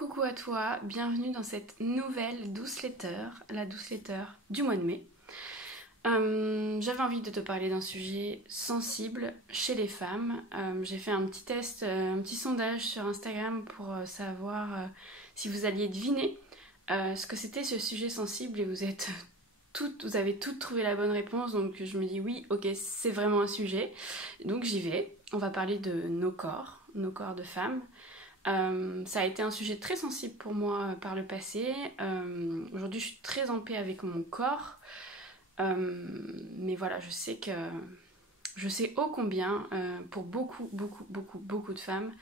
Coucou à toi, bienvenue dans cette nouvelle douce letter, la douce letter du mois de mai. J'avais envie de te parler d'un sujet sensible chez les femmes. J'ai fait un petit test, un petit sondage sur Instagram pour savoir si vous alliez deviner ce que c'était ce sujet sensible et vous avez toutes trouvé la bonne réponse, donc je me dis oui, ok, c'est vraiment un sujet. Donc j'y vais, on va parler de nos corps de femmes. Ça a été un sujet très sensible pour moi par le passé. Aujourd'hui, je suis très en paix avec mon corps. Mais voilà, je sais ô combien, pour beaucoup de femmes,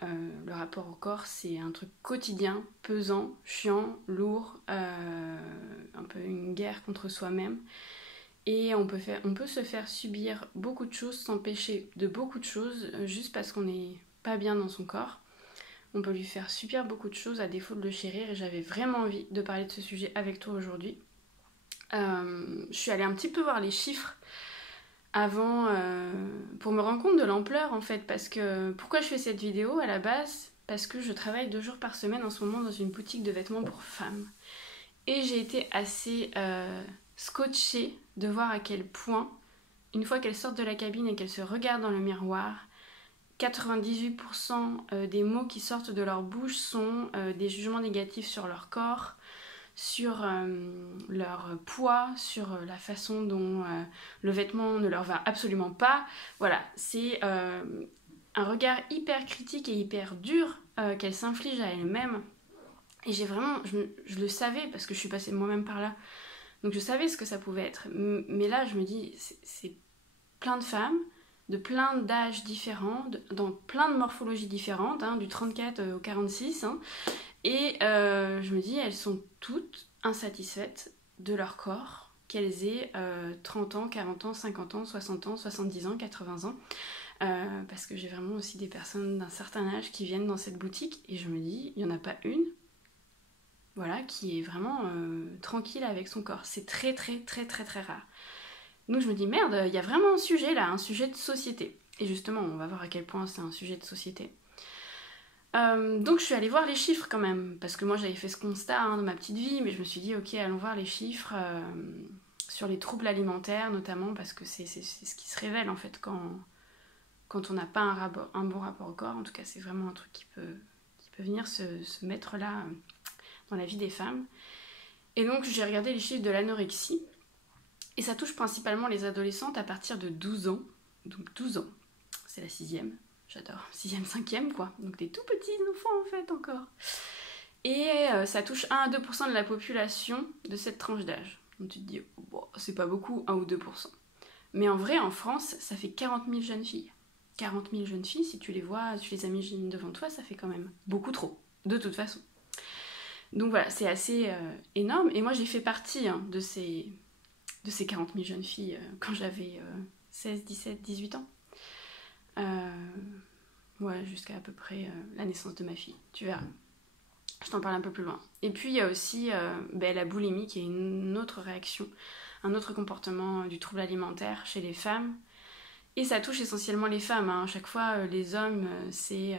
le rapport au corps, c'est un truc quotidien, pesant, chiant, lourd, un peu une guerre contre soi-même. Et on peut se faire subir beaucoup de choses, s'empêcher de beaucoup de choses, juste parce qu'on n'est pas bien dans son corps. On peut lui faire subir beaucoup de choses à défaut de le chérir et j'avais vraiment envie de parler de ce sujet avec toi aujourd'hui. Je suis allée un petit peu voir les chiffres avant pour me rendre compte de l'ampleur en fait, parce que pourquoi je fais cette vidéo à la base? Parce que je travaille 2 jours par semaine en ce moment dans une boutique de vêtements pour femmes et j'ai été assez scotchée de voir à quel point une fois qu'elles sortent de la cabine et qu'elles se regardent dans le miroir, 98% des mots qui sortent de leur bouche sont des jugements négatifs sur leur corps, sur leur poids, sur la façon dont le vêtement ne leur va absolument pas. Voilà, c'est un regard hyper critique et hyper dur qu'elles s'infligent à elles-mêmes. Et je le savais parce que je suis passée moi-même par là. Donc je savais ce que ça pouvait être. Mais là, je me dis, c'est plein de femmes, de plein d'âges différents, dans plein de morphologies différentes, du 34 au 46. Et je me dis, elles sont toutes insatisfaites de leur corps, qu'elles aient 30 ans, 40 ans, 50 ans, 60 ans, 70 ans, 80 ans. Parce que j'ai vraiment aussi des personnes d'un certain âge qui viennent dans cette boutique et je me dis, il n'y en a pas une qui est vraiment tranquille avec son corps. C'est très rare. Donc je me dis merde, il y a vraiment un sujet là, un sujet de société. Et justement, on va voir à quel point c'est un sujet de société. Donc je suis allée voir les chiffres quand même, parce que moi j'avais fait ce constat de ma petite vie, mais je me suis dit ok, allons voir les chiffres sur les troubles alimentaires notamment, parce que c'est ce qui se révèle en fait quand on n'a pas un bon rapport au corps. En tout cas, c'est vraiment un truc qui peut venir se mettre là dans la vie des femmes. Et donc j'ai regardé les chiffres de l'anorexie. Et ça touche principalement les adolescentes à partir de 12 ans. Donc 12 ans, c'est la 6e, j'adore. 6e, 5e quoi. Donc des tout petits enfants en fait encore. Et ça touche 1 à 2% de la population de cette tranche d'âge. Donc tu te dis, bon, c'est pas beaucoup, 1 ou 2%. Mais en vrai, en France, ça fait 40 000 jeunes filles. 40 000 jeunes filles, si tu les vois, tu les as mis devant toi, ça fait quand même beaucoup trop, de toute façon. Donc voilà, c'est assez énorme. Et moi j'ai fait partie de ces 40 000 jeunes filles quand j'avais 16, 17, 18 ans. Ouais, jusqu'à à peu près la naissance de ma fille, tu verras. Je t'en parle un peu plus loin. Et puis il y a aussi la boulimie qui est une autre réaction, un autre comportement du trouble alimentaire chez les femmes. Et ça touche essentiellement les femmes. À chaque fois, les hommes, c'est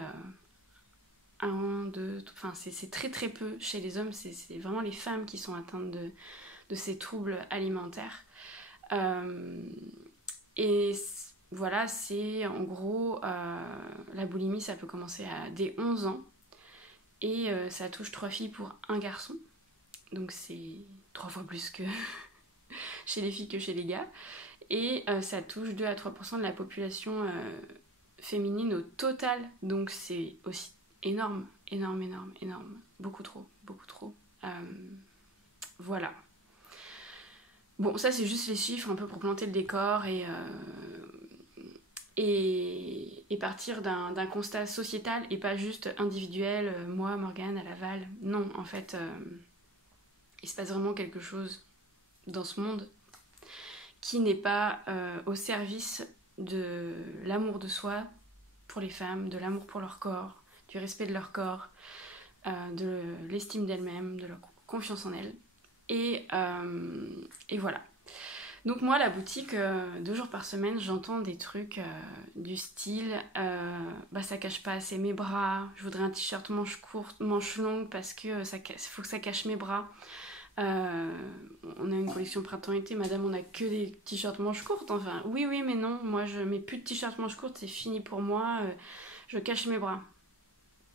1, 2, enfin c'est très peu chez les hommes. C'est vraiment les femmes qui sont atteintes de ces troubles alimentaires. Et voilà, c'est en gros la boulimie, ça peut commencer dès 11 ans et ça touche 3 filles pour 1 garçon, donc c'est 3 fois plus que chez les filles que chez les gars, et ça touche 2 à 3% de la population féminine au total, donc c'est aussi énorme, beaucoup trop. Voilà. Bon, ça c'est juste les chiffres un peu pour planter le décor et partir d'un constat sociétal et pas juste individuel, moi, Morgane, à Laval. Non, en fait, il se passe vraiment quelque chose dans ce monde qui n'est pas au service de l'amour de soi pour les femmes, de l'amour pour leur corps, du respect de leur corps, de l'estime d'elles-mêmes, de leur confiance en elles. Et voilà. Donc moi, la boutique, 2 jours par semaine, j'entends des trucs du style ça cache pas assez mes bras, je voudrais un t-shirt manche courte, manche longue parce que faut que ça cache mes bras. On a une collection printemps-été, madame, on a que des t-shirts manches courtes. Enfin, oui, mais non, moi je mets plus de t-shirts manches courtes, c'est fini pour moi, je cache mes bras.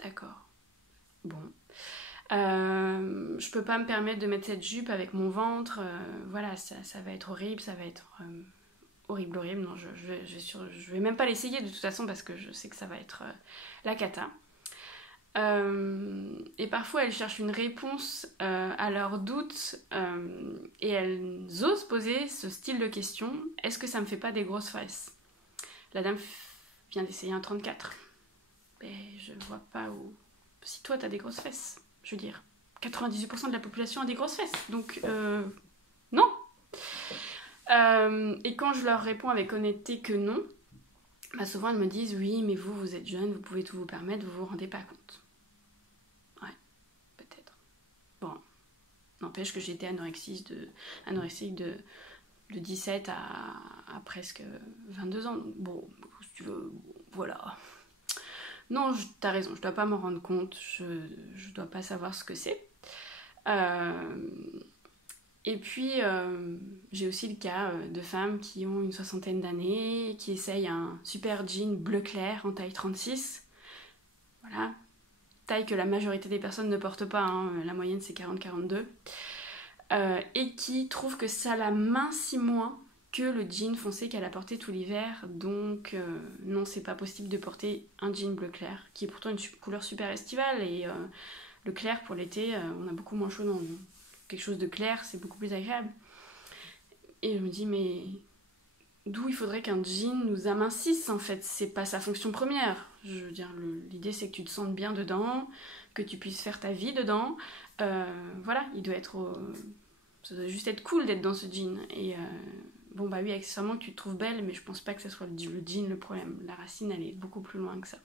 D'accord. Bon. Je peux pas me permettre de mettre cette jupe avec mon ventre, voilà, ça va être horrible, ça va être horrible. Non, je vais même pas l'essayer de toute façon parce que je sais que ça va être la cata. Et parfois elles cherchent une réponse à leurs doutes et elles osent poser ce style de question: est-ce que ça me fait pas des grosses fesses? La dame vient d'essayer un 34. Mais je vois pas où. Si toi t'as des grosses fesses, je veux dire, 98% de la population a des grosses fesses, donc non. Et quand je leur réponds avec honnêteté que non, souvent elles me disent: oui, mais vous êtes jeune, vous pouvez tout vous permettre, vous vous rendez pas compte. Ouais, peut-être. Bon, n'empêche que j'ai été anorexique de 17 à presque 22 ans, donc bon, si tu veux, voilà. Non, t'as raison, je dois pas m'en rendre compte, je dois pas savoir ce que c'est. Et puis, j'ai aussi le cas de femmes qui ont une 60aine d'années, qui essayent un super jean bleu clair en taille 36. Voilà, taille que la majorité des personnes ne portent pas, hein. La moyenne c'est 40-42. Et qui trouvent que ça la mincit moins que le jean foncé qu'elle a porté tout l'hiver. Donc non, c'est pas possible de porter un jean bleu clair, qui est pourtant une couleur super estivale. Et le clair pour l'été, on a beaucoup moins chaud dans quelque chose de clair, c'est beaucoup plus agréable. Et je me dis, mais d'où il faudrait qu'un jean nous amincisse en fait? C'est pas sa fonction première. Je veux dire, l'idée c'est que tu te sentes bien dedans, que tu puisses faire ta vie dedans. Voilà, il doit être... ça doit juste être cool d'être dans ce jean. Et bon bah oui, accessoirement que tu te trouves belle, mais je pense pas que ce soit le jean le problème. La racine, elle est beaucoup plus loin que ça.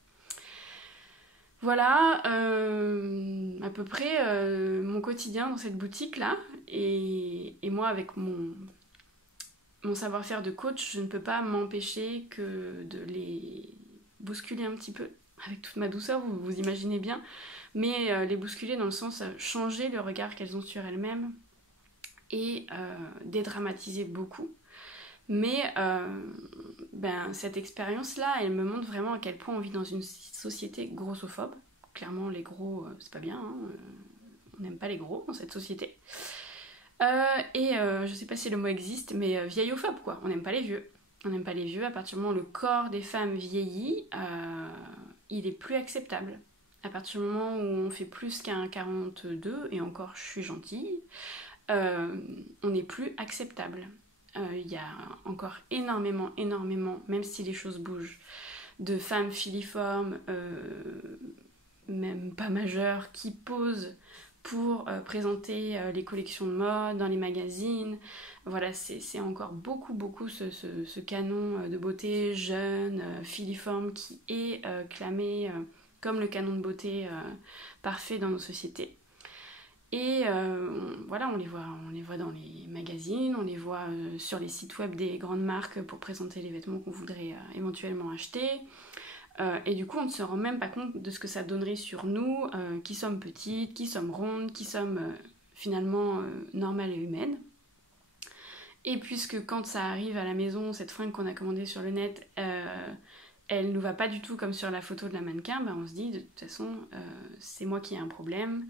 Voilà à peu près mon quotidien dans cette boutique là. Et moi, avec mon savoir-faire de coach, je ne peux pas m'empêcher que de les bousculer un petit peu avec toute ma douceur, vous imaginez bien, mais les bousculer dans le sens changer le regard qu'elles ont sur elles-mêmes et dédramatiser beaucoup. Mais cette expérience-là, elle me montre vraiment à quel point on vit dans une société grossophobe. Clairement, les gros, c'est pas bien, hein. On n'aime pas les gros dans cette société. Je sais pas si le mot existe, mais vieillophobe, quoi. On n'aime pas les vieux. On n'aime pas les vieux. À partir du moment où le corps des femmes vieillit, il est plus acceptable. À partir du moment où on fait plus qu'un 42, et encore je suis gentille, on n'est plus acceptable. Il y a encore énormément, même si les choses bougent, de femmes filiformes, même pas majeures, qui posent pour présenter les collections de mode dans les magazines. Voilà, c'est encore beaucoup ce canon de beauté jeune, filiforme, qui est clamé comme le canon de beauté parfait dans nos sociétés. Et voilà, on les voit dans les magazines, on les voit sur les sites web des grandes marques pour présenter les vêtements qu'on voudrait éventuellement acheter. Et du coup, on ne se rend même pas compte de ce que ça donnerait sur nous, qui sommes petites, qui sommes rondes, qui sommes finalement normales et humaines. Et puisque quand ça arrive à la maison, cette fringue qu'on a commandée sur le net, elle ne nous va pas du tout comme sur la photo de la mannequin, on se dit de toute façon, c'est moi qui ai un problème.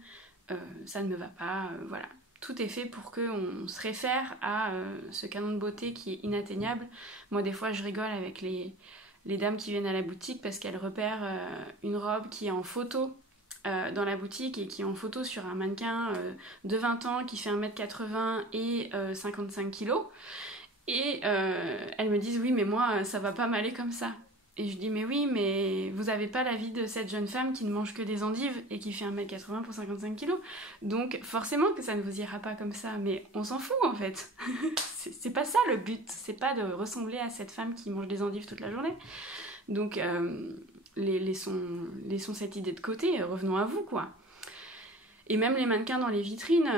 Ça ne me va pas, voilà. Tout est fait pour qu'on se réfère à ce canon de beauté qui est inatteignable. Moi, des fois, je rigole avec les dames qui viennent à la boutique parce qu'elles repèrent une robe qui est en photo dans la boutique et qui est en photo sur un mannequin de 20 ans qui fait 1m80 et 55 kg. Et elles me disent: oui, mais moi, ça va pas m'aller comme ça. Et je dis: mais oui, mais vous avez pas la vie de cette jeune femme qui ne mange que des endives et qui fait 1m80 pour 55 kg. Donc forcément que ça ne vous ira pas comme ça, mais on s'en fout en fait. C'est pas ça le but, c'est pas de ressembler à cette femme qui mange des endives toute la journée. Donc laissons cette idée de côté, revenons à vous, quoi. Et même les mannequins dans les vitrines,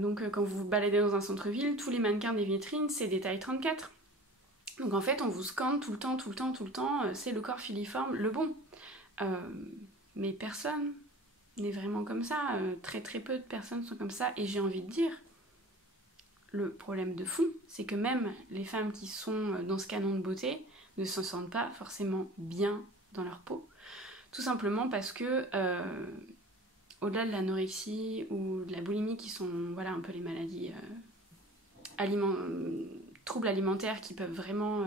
donc quand vous vous baladez dans un centre-ville, tous les mannequins des vitrines, c'est des tailles 34. Donc en fait, on vous scande tout le temps, c'est le corps filiforme, le bon. Mais personne n'est vraiment comme ça, très très peu de personnes sont comme ça, et j'ai envie de dire, le problème de fond, c'est que même les femmes qui sont dans ce canon de beauté ne se sentent pas forcément bien dans leur peau, tout simplement parce que au-delà de l'anorexie ou de la boulimie qui sont voilà, un peu les maladies troubles alimentaires qui peuvent vraiment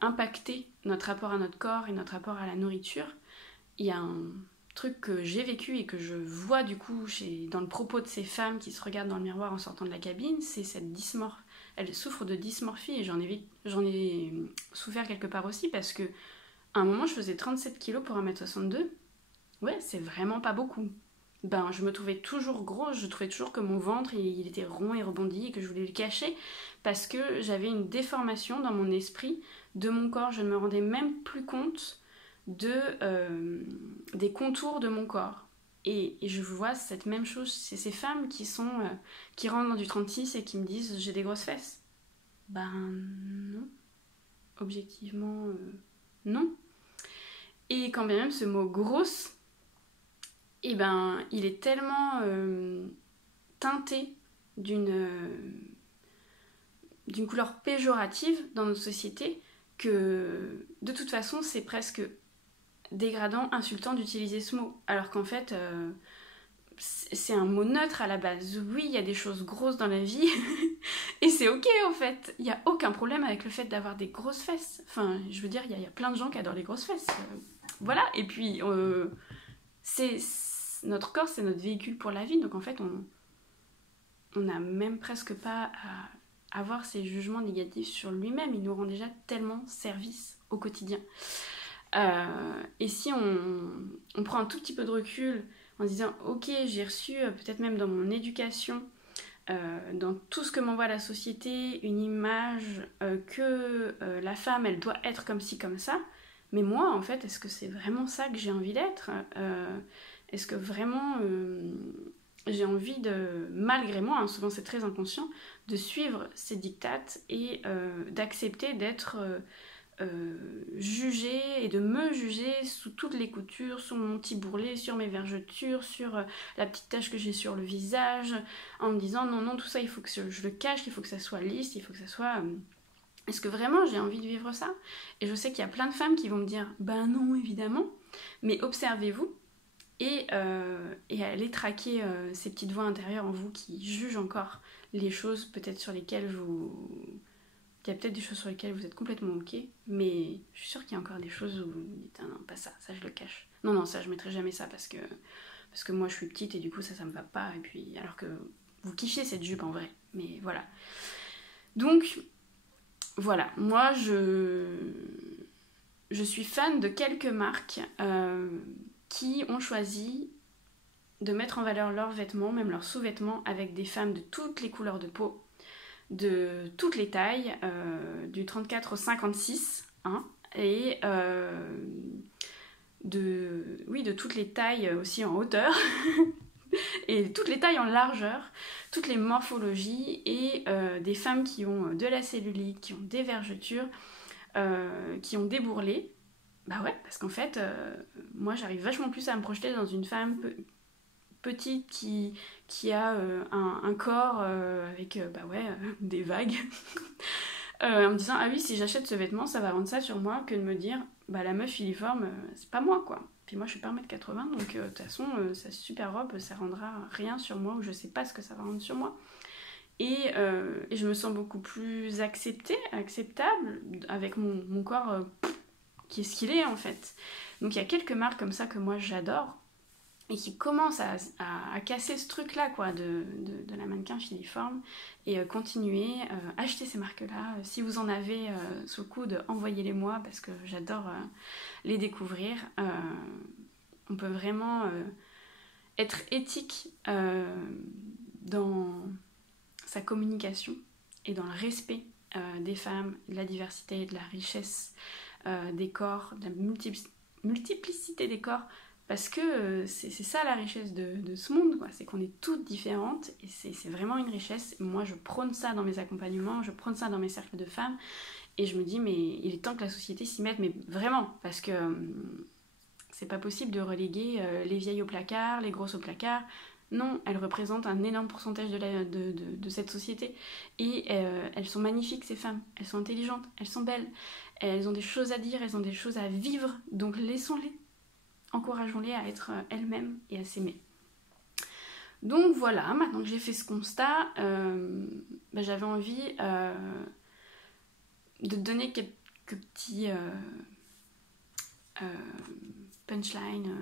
impacter notre rapport à notre corps et notre rapport à la nourriture, il y a un truc que j'ai vécu et que je vois du coup dans le propos de ces femmes qui se regardent dans le miroir en sortant de la cabine, c'est cette dysmorphie. Elles souffrent de dysmorphie et j'en ai souffert quelque part aussi parce que à un moment je faisais 37 kilos pour 1m62. Ouais, c'est vraiment pas beaucoup. Ben, je me trouvais toujours grosse, je trouvais toujours que mon ventre il était rond et rebondi et que je voulais le cacher parce que j'avais une déformation dans mon esprit de mon corps. Je ne me rendais même plus compte des contours de mon corps. Et je vois cette même chose, c'est ces femmes qui rentrent dans du 36 et qui me disent j'ai des grosses fesses. Ben non, objectivement non. Et quand bien même ce mot grosse, eh ben, il est tellement teinté d'une couleur péjorative dans notre société que de toute façon c'est presque dégradant, insultant d'utiliser ce mot. Alors qu'en fait, c'est un mot neutre à la base. Oui, il y a des choses grosses dans la vie et c'est ok en fait. Il n'y a aucun problème avec le fait d'avoir des grosses fesses. Enfin, je veux dire, il y a plein de gens qui adorent les grosses fesses. Voilà, et puis notre corps, c'est notre véhicule pour la vie, donc en fait, on n'a même presque pas à avoir ces jugements négatifs sur lui-même. Il nous rend déjà tellement service au quotidien. Et si on prend un tout petit peu de recul en disant ok, j'ai reçu peut-être même dans mon éducation, dans tout ce que m'envoie la société, une image que la femme elle doit être comme ci comme ça, mais moi en fait est-ce que c'est vraiment ça que j'ai envie d'être, est-ce que vraiment j'ai envie de, malgré moi, hein, souvent c'est très inconscient, de suivre ces dictates et d'accepter d'être jugée et de me juger sous toutes les coutures, sur mon petit bourrelet, sur mes vergetures, sur la petite tache que j'ai sur le visage, en me disant non, non, tout ça il faut que je le cache, il faut que ça soit lisse, il faut que ça soit... Est-ce que vraiment j'ai envie de vivre ça? Et je sais qu'il y a plein de femmes qui vont me dire ben non, évidemment, mais observez-vous et allez traquer ces petites voix intérieures en vous qui jugent encore les choses peut-être sur lesquelles il y a peut-être des choses sur lesquelles vous êtes complètement ok, mais je suis sûre qu'il y a encore des choses où vous dites ah non, pas ça, ça je le cache. Non, non, ça je mettrai jamais ça parce que moi je suis petite et du coup ça me va pas, et puis alors que vous kiffiez cette jupe en vrai, mais voilà. Donc voilà, moi je suis fan de quelques marques qui ont choisi de mettre en valeur leurs vêtements, même leurs sous-vêtements, avec des femmes de toutes les couleurs de peau, de toutes les tailles, du 34 au 56, hein, et de toutes les tailles aussi en hauteur, et toutes les tailles en largeur, toutes les morphologies, et des femmes qui ont de la cellulite, qui ont des vergetures, qui ont des bourrelets. Bah ouais, parce qu'en fait, moi j'arrive vachement plus à me projeter dans une femme petite qui a un corps avec des vagues en me disant ah oui, si j'achète ce vêtement ça va rendre ça sur moi, que de me dire bah la meuf filiforme c'est pas moi quoi. Puis moi je suis pas 1m80 donc de toute façon sa super robe ça rendra rien sur moi, ou je sais pas ce que ça va rendre sur moi. Et je me sens beaucoup plus acceptable avec mon corps qui est ce qu'il est en fait. Donc il y a quelques marques comme ça que moi j'adore et qui commencent à casser ce truc là quoi de la mannequin filiforme, et continuer, acheter ces marques là, si vous en avez sous le coude, envoyez-les moi parce que j'adore les découvrir. On peut vraiment être éthique dans sa communication et dans le respect des femmes, de la diversité, de la richesse des corps, de la multiplicité des corps, Parce que c'est ça la richesse de ce monde, quoi. C'est qu'on est toutes différentes et c'est vraiment une richesse. Moi, je prône ça dans mes accompagnements, je prône ça dans mes cercles de femmes et je me dis, mais il est temps que la société s'y mette, mais vraiment, parce que c'est pas possible de reléguer les vieilles au placard, les grosses au placard. Non, elles représentent un énorme pourcentage de cette société et elles sont magnifiques, ces femmes. Elles sont intelligentes, elles sont belles, elles ont des choses à dire, elles ont des choses à vivre, donc laissons-les. Encourageons-les à être elles-mêmes et à s'aimer. Donc voilà, maintenant que j'ai fait ce constat, j'avais envie de te donner quelques petits punchlines,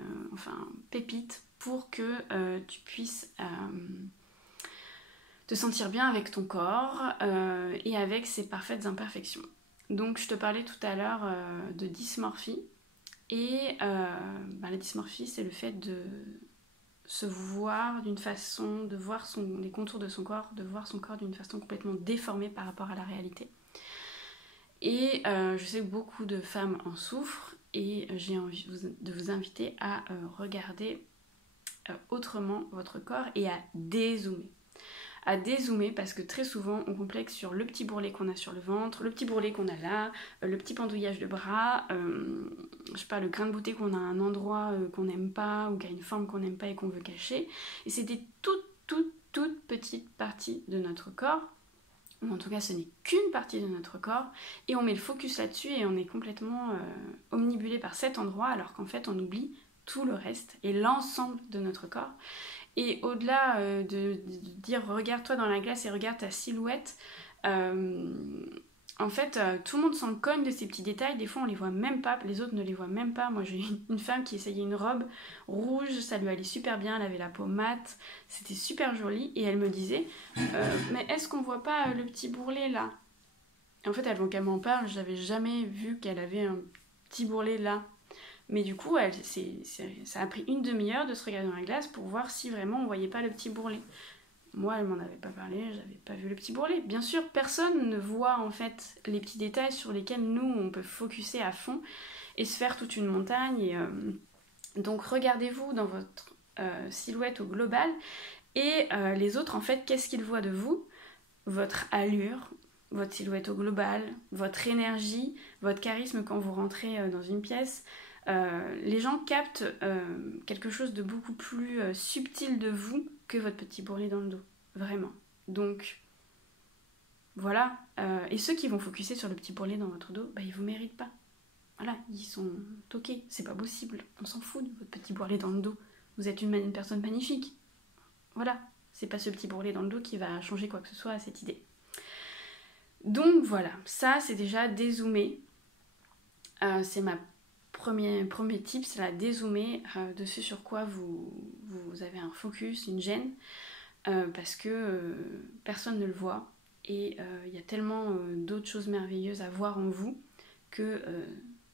pépites, pour que tu puisses te sentir bien avec ton corps et avec ses parfaites imperfections. Donc je te parlais tout à l'heure de dysmorphie. Et la dysmorphie, c'est le fait de se voir d'une façon, de voir les contours de son corps, de voir son corps d'une façon complètement déformée par rapport à la réalité. Et je sais que beaucoup de femmes en souffrent et j'ai envie de vous inviter à regarder autrement votre corps et à dézoomer. À dézoomer parce que très souvent on complexe sur le petit bourrelet qu'on a sur le ventre, le petit bourrelet qu'on a là, le petit pendouillage de bras, je sais pas, le grain de beauté qu'on a à un endroit qu'on n'aime pas ou qui a une forme qu'on n'aime pas et qu'on veut cacher. Et c'est des toutes petites parties de notre corps, ou en tout cas ce n'est qu'une partie de notre corps, et on met le focus là-dessus et on est complètement omnibulé par cet endroit alors qu'en fait on oublie tout le reste et l'ensemble de notre corps. Et au-delà de dire regarde-toi dans la glace et regarde ta silhouette, en fait tout le monde s'en cogne de ces petits détails, des fois on les voit même pas, les autres ne les voient même pas. Moi j'ai une femme qui essayait une robe rouge, ça lui allait super bien, elle avait la peau mate, c'était super joli et elle me disait mais est-ce qu'on voit pas le petit bourrelet là? Et en fait avant qu'elle m'en parle, j'avais jamais vu qu'elle avait un petit bourrelet là. Mais du coup, ça a pris une demi-heure de se regarder dans la glace pour voir si vraiment on voyait pas le petit bourrelet. Moi, elle m'en avait pas parlé, j'avais pas vu le petit bourrelet. Bien sûr, personne ne voit en fait les petits détails sur lesquels nous, on peut focuser à fond et se faire toute une montagne. Et, donc, regardez-vous dans votre silhouette au global et les autres, en fait, qu'est-ce qu'ils voient de vous? Votre allure, votre silhouette au global, votre énergie, votre charisme quand vous rentrez dans une pièce. Les gens captent quelque chose de beaucoup plus subtil de vous que votre petit bourrelet dans le dos, vraiment. Donc voilà, et ceux qui vont focuser sur le petit bourrelet dans votre dos, ils vous méritent pas. Voilà, ils sont toqués, c'est pas possible, on s'en fout de votre petit bourrelet dans le dos. Vous êtes une personne magnifique. Voilà, c'est pas ce petit bourrelet dans le dos qui va changer quoi que ce soit à cette idée. Donc voilà, ça c'est déjà dézoomer. C'est ma premier tip, c'est la dézoomer de ce sur quoi vous avez un focus, une gêne, parce que personne ne le voit et il y a tellement d'autres choses merveilleuses à voir en vous que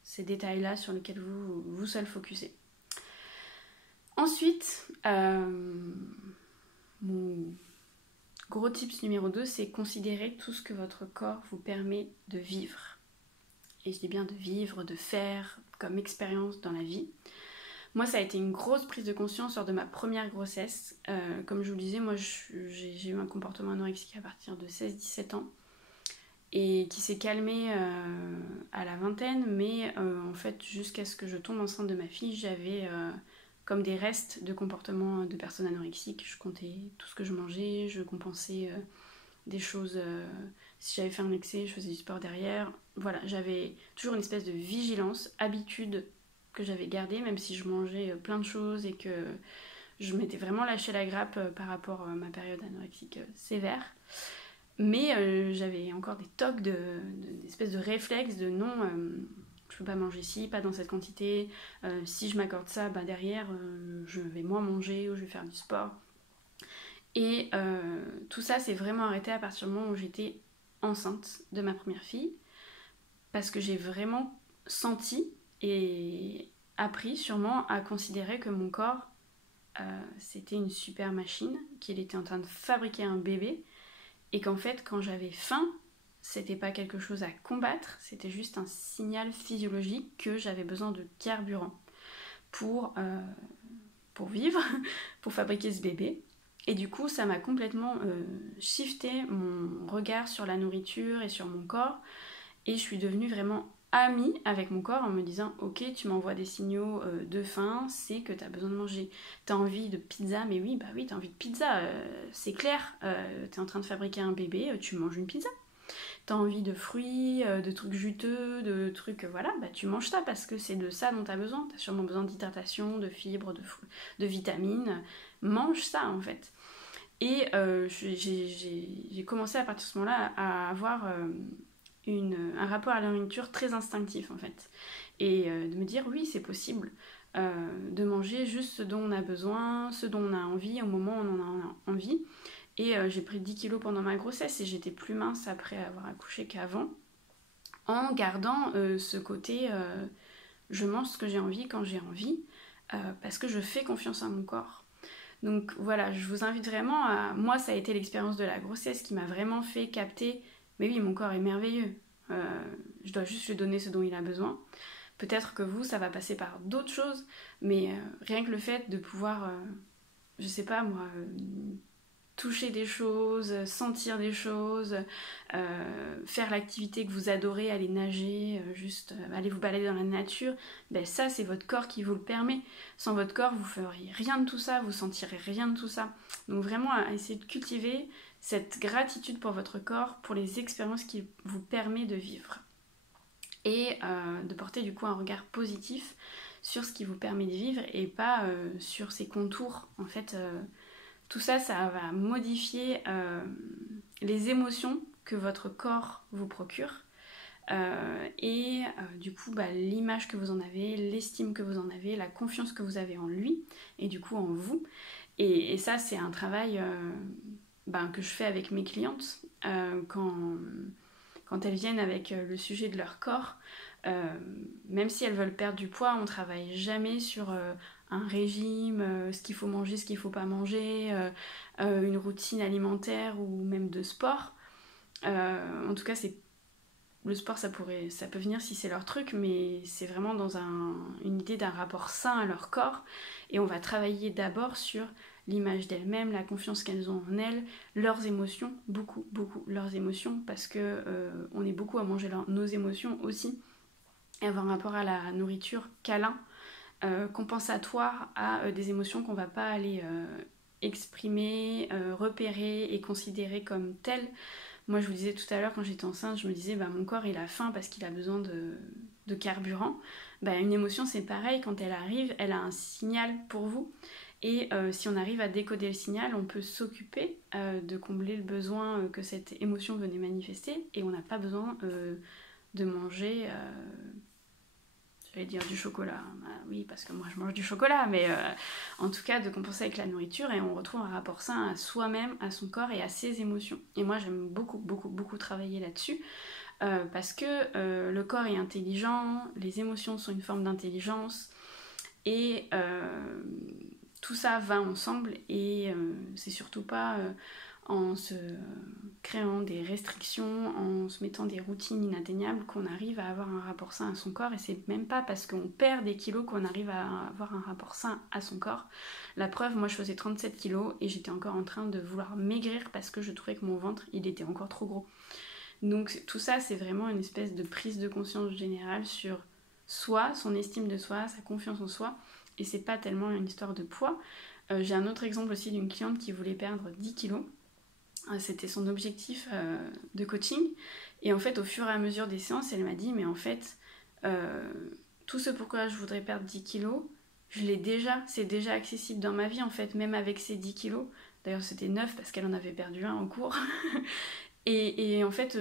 ces détails-là sur lesquels vous seul focussez. Ensuite, mon gros tips numéro 2, c'est considérer tout ce que votre corps vous permet de vivre. Et je dis bien de vivre, de faire comme expérience dans la vie. Moi, ça a été une grosse prise de conscience lors de ma première grossesse. Comme je vous le disais, moi, j'ai eu un comportement anorexique à partir de 16-17 ans et qui s'est calmé à la vingtaine, mais en fait, jusqu'à ce que je tombe enceinte de ma fille, j'avais comme des restes de comportement de personnes anorexiques. Je comptais tout ce que je mangeais, je compensais des choses... si j'avais fait un excès, je faisais du sport derrière. Voilà, j'avais toujours une espèce de vigilance, habitude que j'avais gardée, même si je mangeais plein de choses et que je m'étais vraiment lâché la grappe par rapport à ma période anorexique sévère. Mais j'avais encore des tocs d'espèces de réflexes de non, je peux pas manger ci, pas dans cette quantité. Si je m'accorde ça, derrière, je vais moins manger ou je vais faire du sport. Et tout ça s'est vraiment arrêté à partir du moment où j'étais enceinte de ma première fille, parce que j'ai vraiment senti et appris sûrement à considérer que mon corps c'était une super machine, qu'il était en train de fabriquer un bébé et qu'en fait quand j'avais faim c'était pas quelque chose à combattre, c'était juste un signal physiologique que j'avais besoin de carburant. pour vivre, pour fabriquer ce bébé. Et du coup, ça m'a complètement shifté mon regard sur la nourriture et sur mon corps. Et je suis devenue vraiment amie avec mon corps en me disant ok, tu m'envoies des signaux de faim, c'est que tu as besoin de manger. Tu as envie de pizza, mais oui, bah oui, tu as envie de pizza, c'est clair. Tu es en train de fabriquer un bébé, tu manges une pizza. T'as envie de fruits, de trucs juteux, de trucs, voilà, bah tu manges ça parce que c'est de ça dont t'as besoin. T'as sûrement besoin d'hydratation, de fibres, de vitamines. Mange ça en fait. Et j'ai commencé à partir de ce moment-là à avoir un rapport à la nourriture très instinctif en fait. Et de me dire oui, c'est possible de manger juste ce dont on a besoin, ce dont on a envie au moment où on en a envie. Et j'ai pris 10 kilos pendant ma grossesse et j'étais plus mince après avoir accouché qu'avant, en gardant ce côté je mange ce que j'ai envie quand j'ai envie, parce que je fais confiance à mon corps. Donc voilà, je vous invite vraiment à... Moi, ça a été l'expérience de la grossesse qui m'a vraiment fait capter, mais oui, mon corps est merveilleux, je dois juste lui donner ce dont il a besoin. Peut-être que vous, ça va passer par d'autres choses, mais rien que le fait de pouvoir, je sais pas moi... toucher des choses, sentir des choses, faire l'activité que vous adorez, aller nager, juste aller vous balader dans la nature, ben ça c'est votre corps qui vous le permet. Sans votre corps vous feriez rien de tout ça, vous sentirez rien de tout ça. Donc vraiment à essayer de cultiver cette gratitude pour votre corps, pour les expériences qu'il vous permet de vivre. Et de porter du coup un regard positif sur ce qui vous permet de vivre et pas sur ses contours. En fait, tout ça, ça va modifier les émotions que votre corps vous procure et du coup l'image que vous en avez, l'estime que vous en avez, la confiance que vous avez en lui et du coup en vous. Et ça, c'est un travail que je fais avec mes clientes quand elles viennent avec le sujet de leur corps. Même si elles veulent perdre du poids, on travaille jamais sur un régime, ce qu'il faut manger, ce qu'il faut pas manger, une routine alimentaire ou même de sport. En tout cas, le sport, ça peut venir si c'est leur truc, mais c'est vraiment dans une idée d'un rapport sain à leur corps. Et on va travailler d'abord sur l'image d'elles-mêmes, la confiance qu'elles ont en elles, leurs émotions, beaucoup, beaucoup leurs émotions, parce que on est beaucoup à manger nos émotions aussi, et avoir un rapport à la nourriture câlin, compensatoire à des émotions qu'on va pas aller exprimer, repérer et considérer comme telles. Moi, je vous disais tout à l'heure, quand j'étais enceinte, je me disais, mon corps, il a faim parce qu'il a besoin de carburant. Une émotion, c'est pareil. Quand elle arrive, elle a un signal pour vous. Et si on arrive à décoder le signal, on peut s'occuper de combler le besoin que cette émotion venait manifester. Et on n'a pas besoin de manger... j'allais dire du chocolat, oui, parce que moi je mange du chocolat, mais en tout cas de compenser avec la nourriture, et on retrouve un rapport sain à soi-même, à son corps et à ses émotions. Et moi j'aime beaucoup, beaucoup, beaucoup travailler là-dessus, parce que le corps est intelligent, les émotions sont une forme d'intelligence, et tout ça va ensemble, et c'est surtout pas... en se créant des restrictions, en se mettant des routines inatteignables, qu'on arrive à avoir un rapport sain à son corps. Et c'est même pas parce qu'on perd des kilos qu'on arrive à avoir un rapport sain à son corps. La preuve, moi je faisais 37 kilos et j'étais encore en train de vouloir maigrir parce que je trouvais que mon ventre il était encore trop gros. Donc tout ça, c'est vraiment une espèce de prise de conscience générale sur soi, son estime de soi, sa confiance en soi. Et c'est pas tellement une histoire de poids. J'ai un autre exemple aussi d'une cliente qui voulait perdre 10 kilos. C'était son objectif de coaching. Et en fait, au fur et à mesure des séances, elle m'a dit, mais en fait, tout ce pourquoi je voudrais perdre 10 kilos, je l'ai déjà, c'est déjà accessible dans ma vie, en fait, même avec ces 10 kilos. D'ailleurs, c'était 9 parce qu'elle en avait perdu un en cours. et en fait,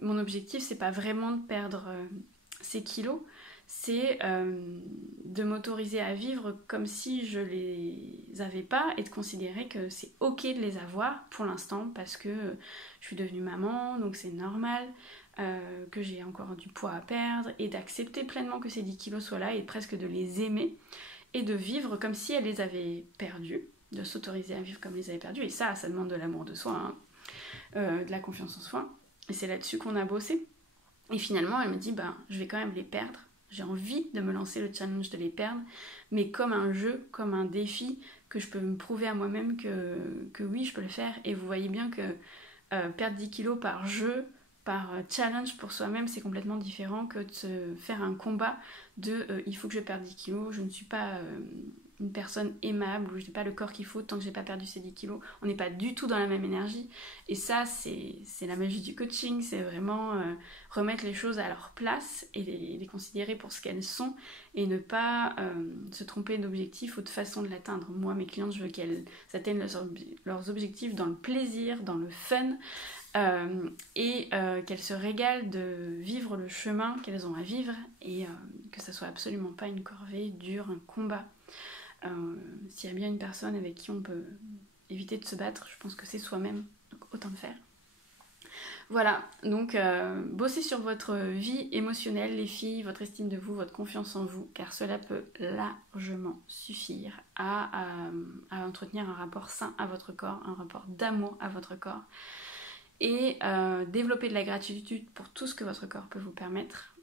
mon objectif, c'est pas vraiment de perdre ces kilos, c'est de m'autoriser à vivre comme si je les avais pas et de considérer que c'est ok de les avoir pour l'instant parce que je suis devenue maman, donc c'est normal, que j'ai encore du poids à perdre, et d'accepter pleinement que ces 10 kilos soient là et presque de les aimer et de vivre comme si elle les avait perdus, de s'autoriser à vivre comme elle les avait perdus. Et ça demande de l'amour de soi, de la confiance en soi, et c'est là-dessus qu'on a bossé. Et finalement elle me dit je vais quand même les perdre j'ai envie de me lancer le challenge de les perdre, mais comme un jeu, comme un défi, que je peux me prouver à moi-même que oui, je peux le faire. Et vous voyez bien que perdre 10 kilos par jeu, par challenge pour soi-même, c'est complètement différent que de se faire un combat de il faut que je perde 10 kilos, je ne suis pas une personne aimable, ou je n'ai pas le corps qu'il faut tant que j'ai pas perdu ces 10 kilos. On n'est pas du tout dans la même énergie. Et ça, c'est la magie du coaching, c'est vraiment remettre les choses à leur place et les considérer pour ce qu'elles sont et ne pas se tromper d'objectif ou de façon de l'atteindre. Moi, mes clientes, je veux qu'elles atteignent leurs objectifs dans le plaisir, dans le fun, et qu'elles se régalent de vivre le chemin qu'elles ont à vivre et que ça soit absolument pas une corvée dure, un combat. S'il y a bien une personne avec qui on peut éviter de se battre, je pense que c'est soi-même, donc autant le faire. Voilà, donc bossez sur votre vie émotionnelle, les filles, votre estime de vous, votre confiance en vous, car cela peut largement suffire à entretenir un rapport sain à votre corps, un rapport d'amour à votre corps, et développer de la gratitude pour tout ce que votre corps peut vous permettre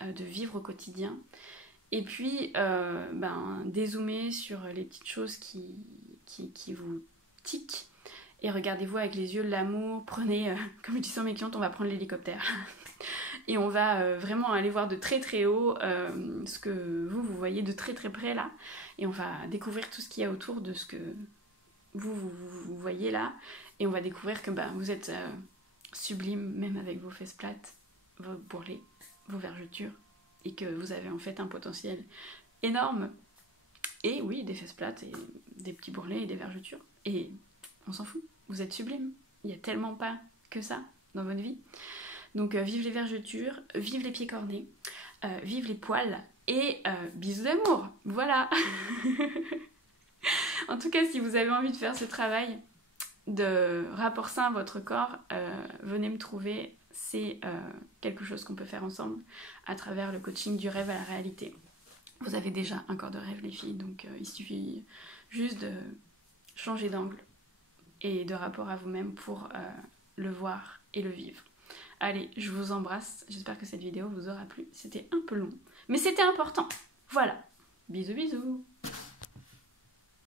de vivre au quotidien. Et puis, dézoomer sur les petites choses qui vous tiquent. Et regardez-vous avec les yeux de l'amour. Prenez, comme je dis sur mes clientes, on va prendre l'hélicoptère. Et on va vraiment aller voir de très très haut ce que vous voyez de très très près là. Et on va découvrir tout ce qu'il y a autour de ce que vous voyez là. Et on va découvrir que vous êtes sublime, même avec vos fesses plates, vos bourrelets, vos vergetures. Et que vous avez en fait un potentiel énorme. Et oui, des fesses plates, et des petits bourrelets et des vergetures. Et on s'en fout, vous êtes sublime. Il n'y a tellement pas que ça dans votre vie. Donc vive les vergetures, vive les pieds cornés, vive les poils, et bisous d'amour. Voilà. En tout cas, si vous avez envie de faire ce travail de rapport sain à votre corps, venez me trouver. C'est quelque chose qu'on peut faire ensemble à travers le coaching du rêve à la réalité. Vous avez déjà un corps de rêve, les filles, donc il suffit juste de changer d'angle et de rapport à vous-même pour le voir et le vivre. Allez, je vous embrasse, j'espère que cette vidéo vous aura plu. C'était un peu long, mais c'était important. Voilà, bisous bisous.